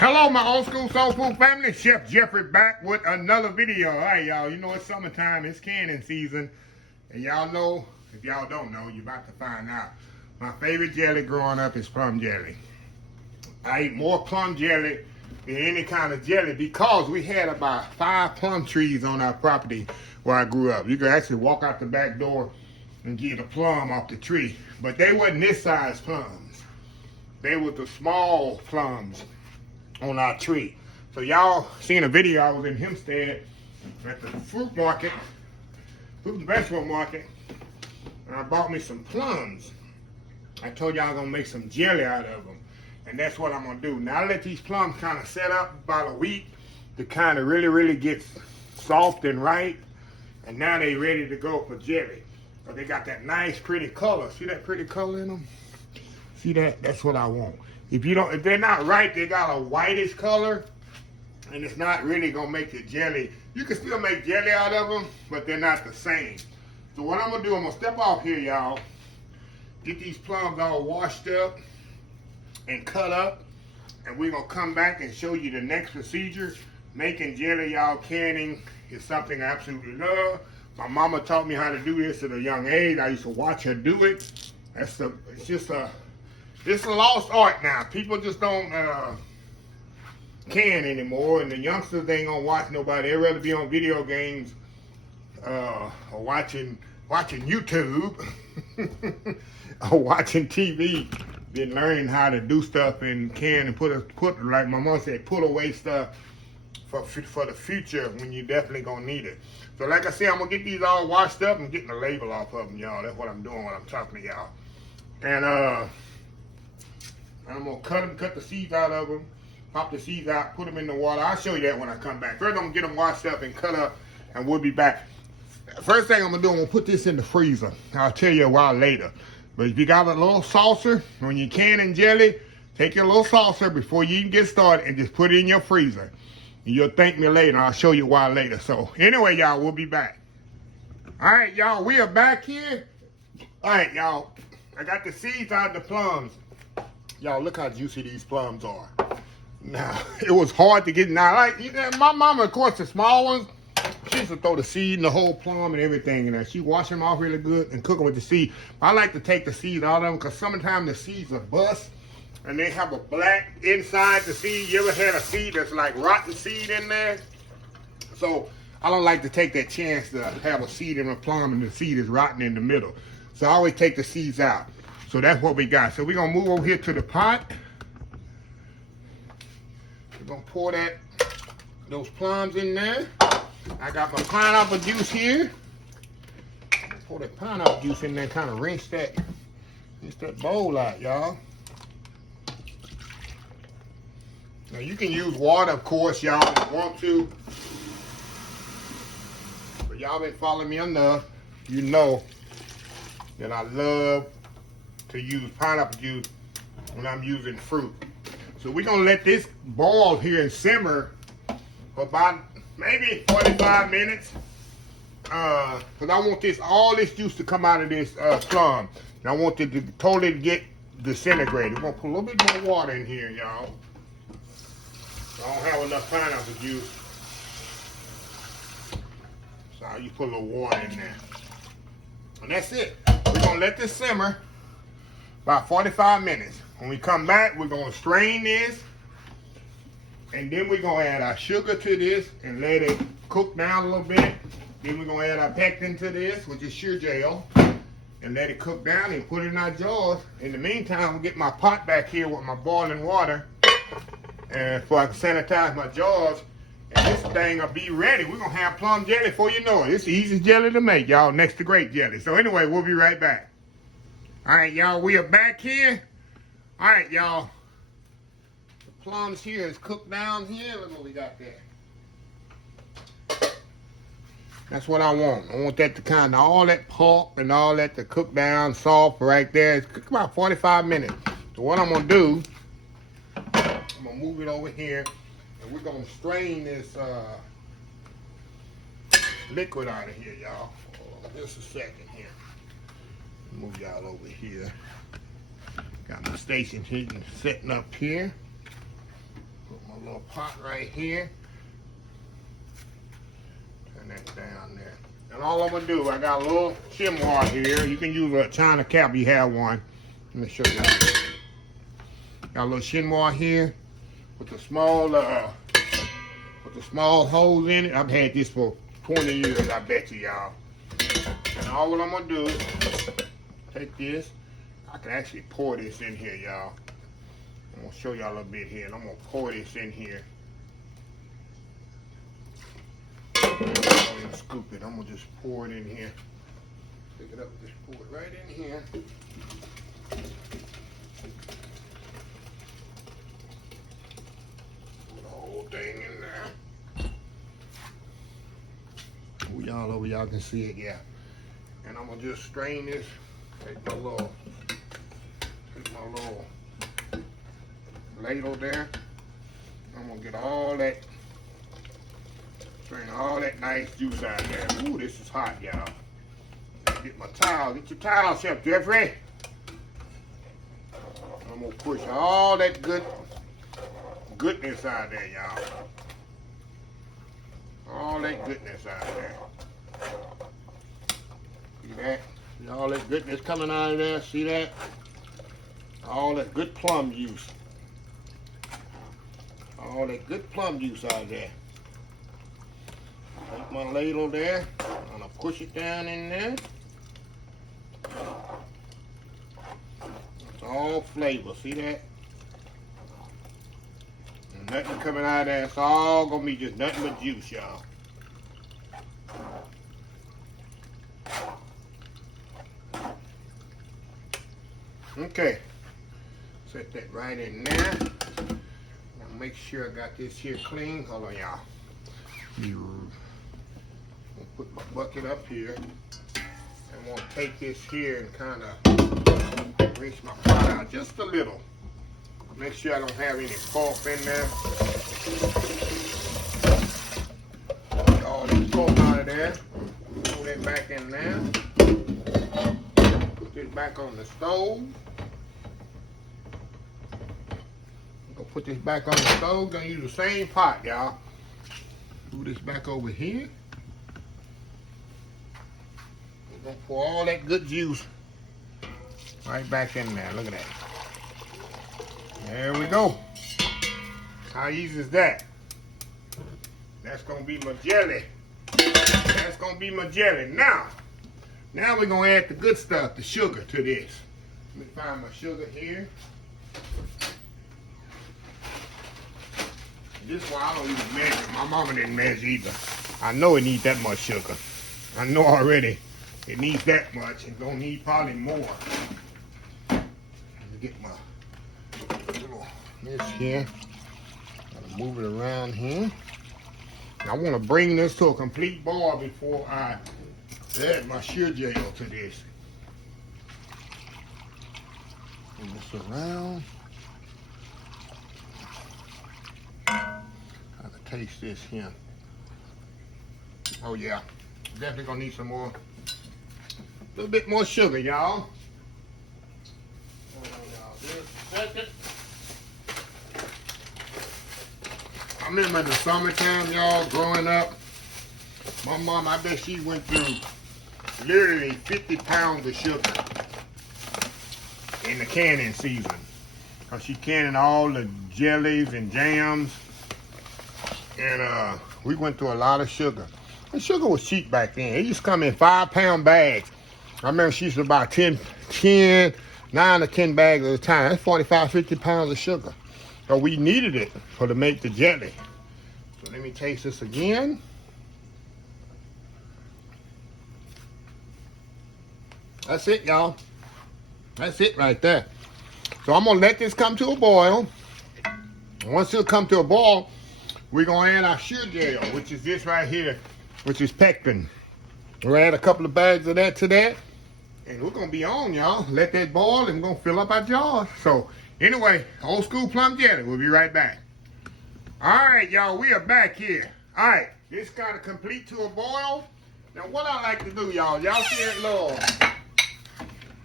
Hello, my old school soul food family. Chef Jeffrey back with another video. All right, y'all. You know it's summertime. It's canning season. And y'all know, if y'all don't know, you're about to find out. My favorite jelly growing up is plum jelly. I eat more plum jelly than any kind of jelly because we had about 5 plum trees on our property where I grew up. You could actually walk out the back door and get a plum off the tree. But they wasn't this size plums. They were the small plums on our tree. So y'all seen a video. I was in Hempstead at the fruit and vegetable market, and I bought me some plums. I told y'all I'm gonna make some jelly out of them, and that's what I'm gonna do. Now I let these plums kind of set up about a week to kind of really get soft and ripe, and now they ready to go for jelly. So they got that nice pretty color. See that pretty color in them? See that? That's what I want. If they're not ripe, they got a whitish color, and it's not really gonna make the jelly. You can still make jelly out of them, but they're not the same. So what I'm gonna do, I'm gonna step off here, y'all. Get these plums all washed up and cut up, and we're gonna come back and show you the next procedure. Making jelly, y'all, canning is something I absolutely love. My mama taught me how to do this at a young age. I used to watch her do it. It's a lost art now. People just don't can anymore, and the youngsters, they ain't gonna watch nobody. They'd rather be on video games or watching YouTube or watching TV than learning how to do stuff and can and put like my mom said, put away stuff for the future when you definitely gonna need it. So like I said, I'm gonna get these all washed up and getting the label off of them, y'all. That's what I'm doing when I'm talking to y'all. And I'm gonna cut the seeds out of them, pop the seeds out, put them in the water. I'll show you that when I come back. First, I'm gonna get them washed up and cut up, and we'll be back. First thing I'm gonna do, I'm gonna put this in the freezer. I'll tell you a while later. But if you got a little saucer, when you canning jelly, take your little saucer before you even get started and just put it in your freezer. And you'll thank me later. I'll show you why later. So anyway, y'all, we'll be back. All right, y'all, we are back here. All right, y'all, I got the seeds out of the plums. Y'all, look how juicy these plums are. Now, it was hard to get. Now, my mama, of course, the small ones, she used to throw the seed and the whole plum and everything in there. She wash them off really good and cook them with the seed. I like to take the seed out of them because sometimes the seeds are bust and they have a black inside the seed. You ever had a seed that's like rotten seed in there? So I don't like to take that chance to have a seed in a plum and the seed is rotten in the middle. So I always take the seeds out. So that's what we got. So we're gonna move over here to the pot. We're gonna pour those plums in there. I got my pineapple juice here. Pour that pineapple juice in there, kind of rinse that bowl out, y'all. Now you can use water, of course, y'all, if you want to. But y'all been following me enough, you know that I love to use pineapple juice when I'm using fruit. So we're gonna let this boil here and simmer for about maybe 45 minutes. Cause I want all this juice to come out of this plum. And I want it to totally get disintegrated. We're gonna put a little bit more water in here, y'all. I don't have enough pineapple juice. So you put a little water in there. And that's it. We're gonna let this simmer about 45 minutes. When we come back, we're gonna strain this, and then we're gonna add our sugar to this and let it cook down a little bit. Then we're gonna add our pectin to this, which is shear gel, and let it cook down and put it in our jars. In the meantime, we'll get my pot back here with my boiling water, and so I can sanitize my jars, and this thing will be ready. We're gonna have plum jelly before you know it. It's the easiest jelly to make, y'all, next to grape jelly. So anyway, we'll be right back. All right, y'all, we are back here. All right, y'all. The plums here is cooked down here. Look what we got there. That's what I want. I want that to kind of, all that pulp and all that to cook down soft right there. It's cook about 45 minutes. So what I'm going to do, I'm going to move it over here, and we're going to strain this liquid out of here, y'all. Just a second here. Move y'all over here. Got my station heating setting up here. Put my a little pot right here. Turn that down there. And all I'm gonna do, I got a little simmer here. You can use a China cap if you have one. Let me show you. Got a little simmer here with the small holes in it. I've had this for 20 years, I bet you y'all. And all what I'm gonna do is take this. I can actually pour this in here, y'all. I'm gonna show y'all a little bit here, and I'm gonna pour this in here. Scoop it. I'm gonna just pour it in here. Pick it up, just pour it right in here. Put the whole thing in there. Y'all over, y'all can see it, yeah. And I'm gonna just strain this. Take my little ladle there. I'm gonna get all that. Drain all that nice juice out there. Ooh, this is hot, y'all. Get my towel. Get your towel, Chef Jeffrey. I'm gonna push all that goodness out there, y'all. All that goodness out there. See that? See all that goodness coming out of there? See that? All that good plum juice. All that good plum juice out there. Take my ladle there. I'm gonna push it down in there. It's all flavor. See that? And nothing coming out of there. It's all gonna be just nothing but juice, y'all. Okay. Set that right in there. Now make sure I got this here clean. Hold on, y'all. I'll put my bucket up here. I'm gonna take this here and kind of rinse my pot out just a little. Make sure I don't have any pulp in there. Get all this pulp out of there. Pull that back in there. Put this back on the stove. Put this back on the stove. Gonna use the same pot, y'all. Move this back over here. We're gonna pour all that good juice right back in there. Look at that. There we go. How easy is that? That's gonna be my jelly. That's gonna be my jelly. Now we're gonna add the good stuff, the sugar to this. Let me find my sugar here. This is why I don't even measure. My mama didn't measure either. I know it needs that much sugar. I know already it needs that much. It's gonna need probably more. Let me get my little this here. Gotta move it around here. I want to bring this to a complete boil before I add my sugar gel to this. Move this around. Taste this here. Oh yeah, definitely gonna need some more, a little bit more sugar, y'all. I remember in the summertime, y'all, growing up, my mom, I bet she went through literally 50 pounds of sugar in the canning season. Cause she canning all the jellies and jams. And we went through a lot of sugar. And sugar was cheap back then. It used to come in 5-pound bags. I remember she used to buy 9 to 10 bags at a time. That's 45, 50 pounds of sugar. So we needed it to make the jelly. So let me taste this again. That's it, y'all. That's it right there. So I'm gonna let this come to a boil. Once it'll come to a boil, we're gonna add our sugar gel, which is this right here, which is pectin. We'll add a couple of bags of that to that, and we're gonna be on, y'all. Let that boil, and we're gonna fill up our jars. So anyway, old school plum jelly. We'll be right back. All right, y'all, we are back here. All right, this kind of complete to a boil. Now what I like to do, y'all see that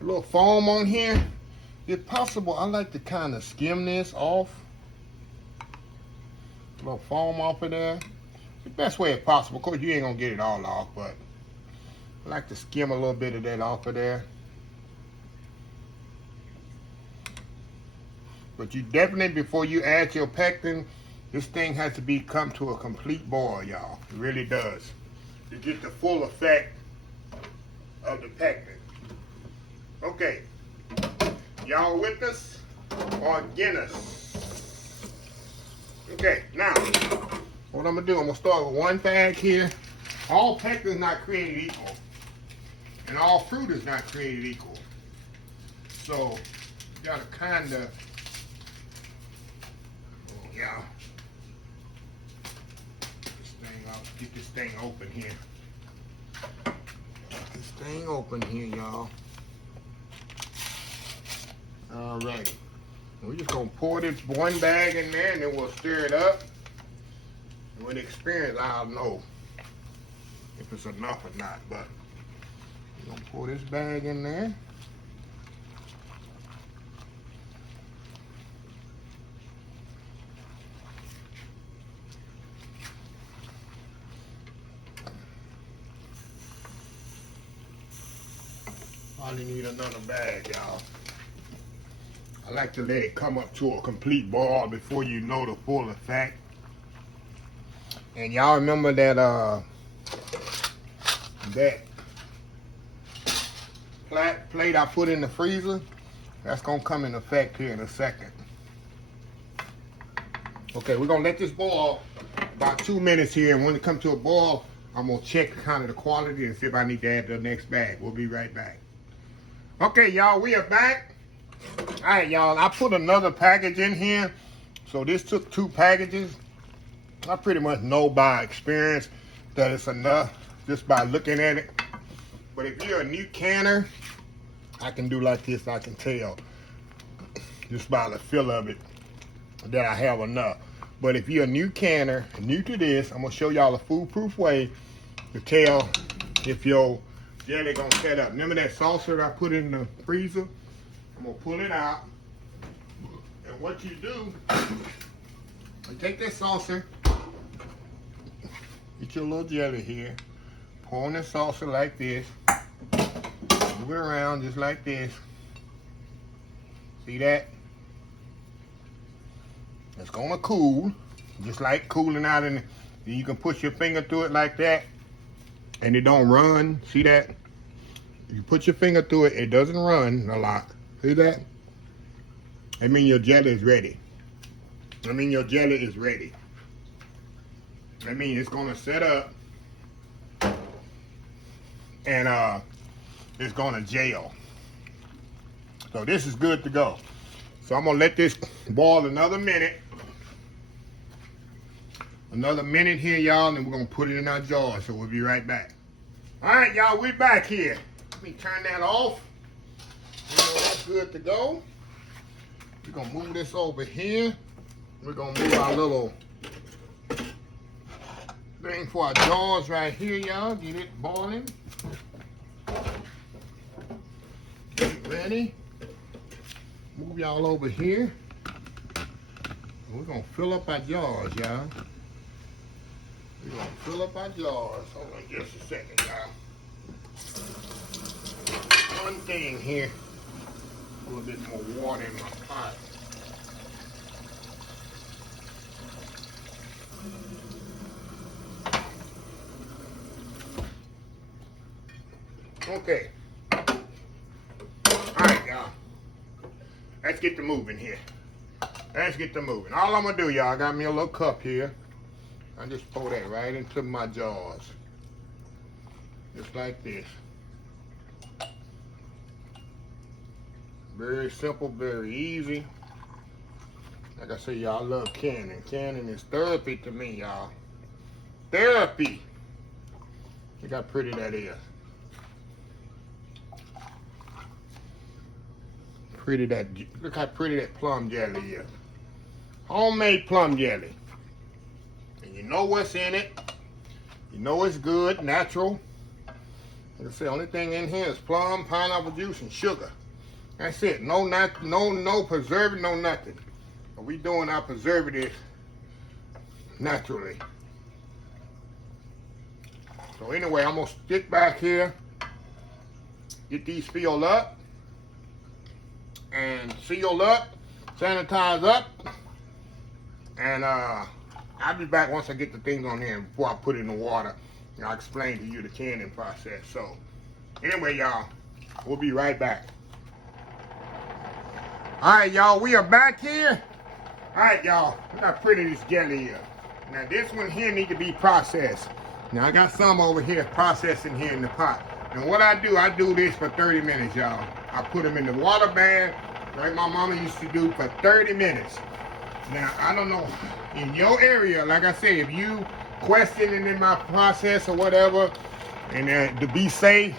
little foam on here? If possible, I like to kind of skim this off. little foam off of there. The best way as possible. Of course, you ain't gonna get it all off, but I like to skim a little bit of that off of there. But you definitely, before you add your pectin, this thing has to come to a complete boil, y'all. It really does. You get the full effect of the pectin. Okay, y'all with us or against us? Okay, now what I'm gonna do, I'm gonna start with one bag here. All pectin is not created equal, and all fruit is not created equal. So you gotta kinda, yeah. Get this thing open here. Get this thing open here, y'all. Alright. We're just gonna pour this one bag in there and then we'll stir it up. And with experience, I'll know if it's enough or not. But we're gonna pour this bag in there. Probably need another bag, y'all. I like to let it come up to a complete boil before you know the full effect. And y'all remember that plate I put in the freezer? That's gonna come in effect here in a second. Okay, we're gonna let this boil about 2 minutes here, and when it comes to a boil, I'm gonna check kind of the quality and see if I need to add the next bag. We'll be right back. Okay, y'all, we are back. All right, y'all, I put another package in here. So this took 2 packages. I pretty much know by experience that it's enough just by looking at it. But if you're a new canner, I can do like this. I can tell just by the feel of it that I have enough. But if you're a new canner, new to this, I'm gonna show y'all a foolproof way to tell if your jelly gonna set up. Remember that saucer that I put in the freezer? I'm gonna pull it out. And what you do, you take that saucer, get your little jelly here, pour in the saucer like this, move it around just like this. See that? It's gonna cool, just like cooling out in the, you can push your finger through it like that and it don't run. See that? You put your finger through it, it doesn't run a lot. See that? I mean your jelly is ready. I mean your jelly is ready. I mean it's gonna set up and it's gonna gel. So this is good to go. So I'm gonna let this boil another minute. Another minute here, y'all, and then we're gonna put it in our jar. So we'll be right back. All right, y'all, we're back here. Let me turn that off. You know that's good to go. We're gonna move this over here. We're gonna move our little thing for our jars right here, y'all. Get it boiling. Get ready. Move y'all over here. We're gonna fill up our jars, y'all. We're gonna fill up our jars. Hold on just a second, y'all. One thing here. A little bit more water in my pot. Okay. Alright, y'all. Let's get to moving here. Let's get to moving. All I'm gonna do, y'all, I got me a little cup here. I just pour that right into my jars. Just like this. Very simple, very easy. Like I say, y'all, I love canning. Canning is therapy to me, y'all. Therapy. Look how pretty that is. Look how pretty that plum jelly is. Homemade plum jelly. And you know what's in it. You know it's good, natural. Like I say, only thing in here is plum, pineapple juice, and sugar. That's it. No preservative, no nothing. But we doing our preservatives naturally. So anyway, I'm gonna stick back here, get these filled up, and sealed up, sanitized up, and I'll be back once I get the things on there before I put it in the water. And I'll explain to you the canning process. So anyway, y'all, we'll be right back. All right, y'all, we are back here. All right, y'all, look how pretty this jelly is. Now this one here need to be processed. Now I got some over here processing here in the pot. And what I do this for 30 minutes, y'all. I put them in the water bath, like my mama used to do, for 30 minutes. Now, I don't know, in your area, like I said, if you questioning in my process or whatever, and to be safe,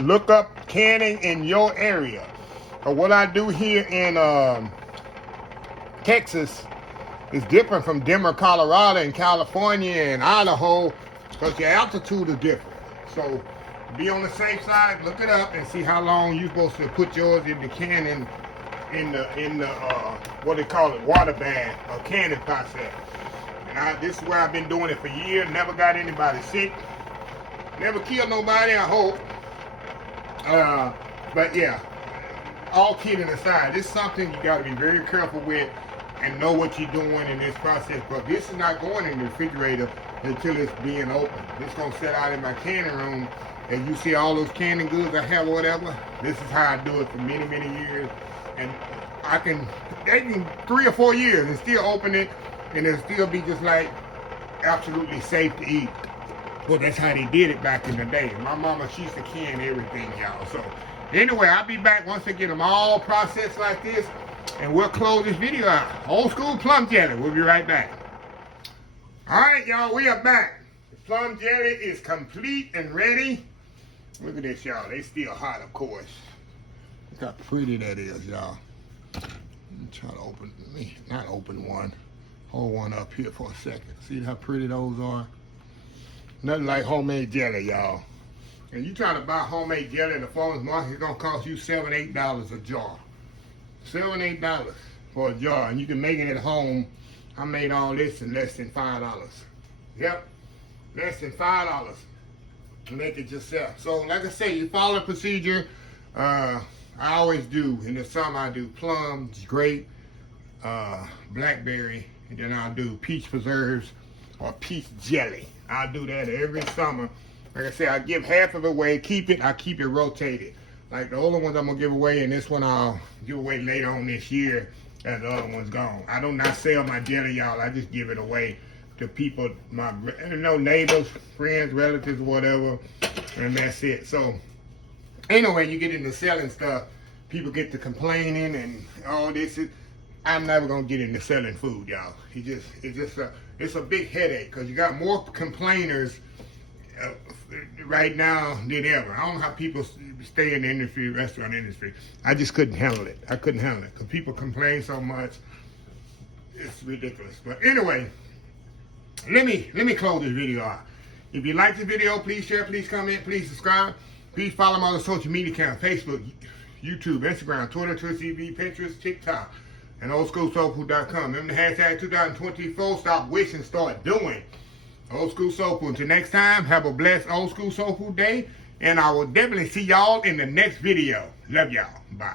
look up canning in your area. But what I do here in Texas is different from Denver, Colorado, and California, and Idaho, because your altitude is different. So be on the safe side, look it up, and see how long you're supposed to put yours in the canning, in the what they call it, water bath or canning process. And this is where I've been doing it for years. Never got anybody sick, never killed nobody, I hope. But yeah, all kidding aside, this is something you got to be very careful with and know what you're doing in this process. But this is not going in the refrigerator until it's being opened. It's gonna sit out in my canning room, and you see all those canning goods I have, whatever. This is how I do it for many, many years, and they can 3 or 4 years and still open it, and it'll still be just like absolutely safe to eat. Well, that's how they did it back in the day. My mama, she used to can everything, y'all. So anyway, I'll be back once I get them all processed like this, and we'll close this video out. Old school plum jelly. We'll be right back. All right, y'all, we are back. The plum jelly is complete and ready. Look at this, y'all. They still hot, of course. Look how pretty that is, y'all. Let me try to not open one. Hold one up here for a second. See how pretty those are? Nothing like homemade jelly, y'all. And you try to buy homemade jelly in the farmer's market, it's gonna cost you $7, $8 a jar. $7, $8 for a jar, and you can make it at home. I made all this in less than $5. Yep, less than $5 to make it yourself. So like I say, you follow the procedure. I always do. In the summer I do plums, grape, blackberry, and then I'll do peach preserves or peach jelly. I'll do that every summer. Like I said, I give half of it away, I keep it rotated. Like the older ones I'm gonna give away, and this one I'll give away later on this year as the other one's gone. I do not sell my jelly, y'all. I just give it away to people, my neighbors, friends, relatives, whatever, and that's it. So anyway, you get into selling stuff, people get to complaining and all this. I'm never gonna get into selling food, y'all. It's a big headache because you got more complainers right now than ever. I don't know how people stay in the industry, restaurant industry. I just couldn't handle it. I couldn't handle it because people complain so much. It's ridiculous. But anyway, let me close this video out. If you like the video, please share, please comment, please subscribe. Please follow my other social media accounts: Facebook, YouTube, Instagram, Twitter, TV, Pinterest, TikTok, and oldschoolsoulfood.com. Remember the hashtag 2024, stop wishing, start doing. Old School Soul Food. Until next time, have a blessed Old School Soul Food day, and I will definitely see y'all in the next video. Love y'all. Bye.